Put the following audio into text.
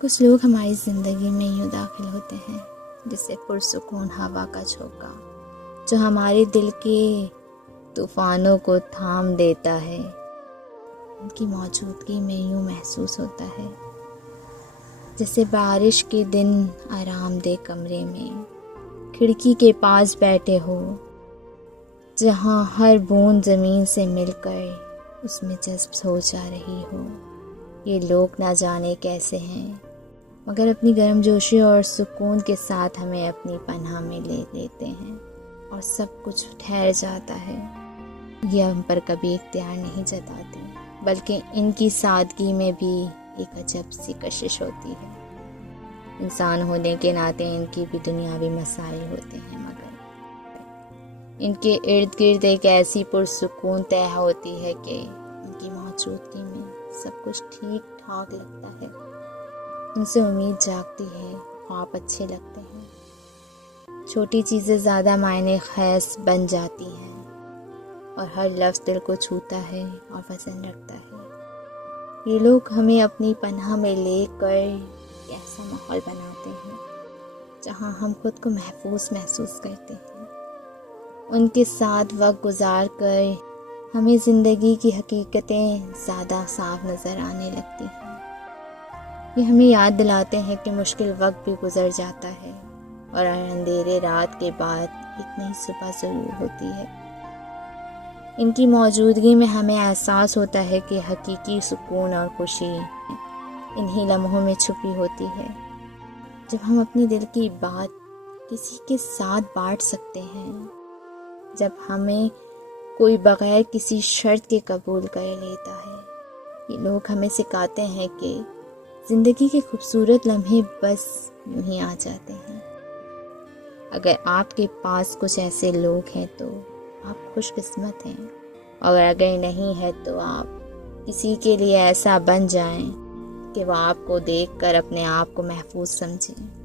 کچھ لوگ ہماری زندگی میں یوں داخل ہوتے ہیں جیسے پرسکون ہوا کا جھونکا جو ہمارے دل کے طوفانوں کو تھام دیتا ہے۔ ان کی موجودگی میں یوں محسوس ہوتا ہے جیسے بارش کے دن آرام دہ کمرے میں کھڑکی کے پاس بیٹھے ہو، جہاں ہر بوند زمین سے مل کر اس میں جذب ہو جا رہی ہو۔ یہ لوگ نہ جانے کیسے ہیں مگر اپنی گرم جوشی اور سکون کے ساتھ ہمیں اپنی پناہ میں لے لیتے ہیں اور سب کچھ ٹھہر جاتا ہے۔ یہ ہم پر کبھی اختیار نہیں جتاتے بلکہ ان کی سادگی میں بھی ایک عجب سی کشش ہوتی ہے۔ انسان ہونے کے ناطے ان کی بھی دنیاوی مسائل ہوتے ہیں مگر ان کے ارد گرد ایک ایسی پرسکون تہہ ہوتی ہے کہ ان کی موجودگی میں سب کچھ ٹھیک ٹھاک لگتا ہے۔ ان سے امید جاگتی ہے، خواب اچھے لگتے ہیں، چھوٹی چیزیں زیادہ معنی خیز بن جاتی ہیں اور ہر لفظ دل کو چھوتا ہے اور وزن رکھتا ہے۔ یہ لوگ ہمیں اپنی پناہ میں لے کر ایسا ماحول بناتے ہیں جہاں ہم خود کو محفوظ محسوس کرتے ہیں۔ ان کے ساتھ وقت گزار کر ہمیں زندگی کی حقیقتیں زیادہ صاف نظر آنے لگتی ہیں۔ یہ ہمیں یاد دلاتے ہیں کہ مشکل وقت بھی گزر جاتا ہے اور ہر اندھیرے رات کے بعد ایک نئی صبح ضرور ہوتی ہے۔ ان کی موجودگی میں ہمیں احساس ہوتا ہے کہ حقیقی سکون اور خوشی انہی لمحوں میں چھپی ہوتی ہے جب ہم اپنی دل کی بات کسی کے ساتھ بانٹ سکتے ہیں، جب ہمیں کوئی بغیر کسی شرط کے قبول کر لیتا ہے۔ یہ لوگ ہمیں سکھاتے ہیں کہ زندگی کے خوبصورت لمحے بس یوں ہی آ جاتے ہیں۔ اگر آپ کے پاس کچھ ایسے لوگ ہیں تو آپ خوش قسمت ہیں، اور اگر نہیں ہے تو آپ کسی کے لیے ایسا بن جائیں کہ وہ آپ کو دیکھ کر اپنے آپ کو محفوظ سمجھیں۔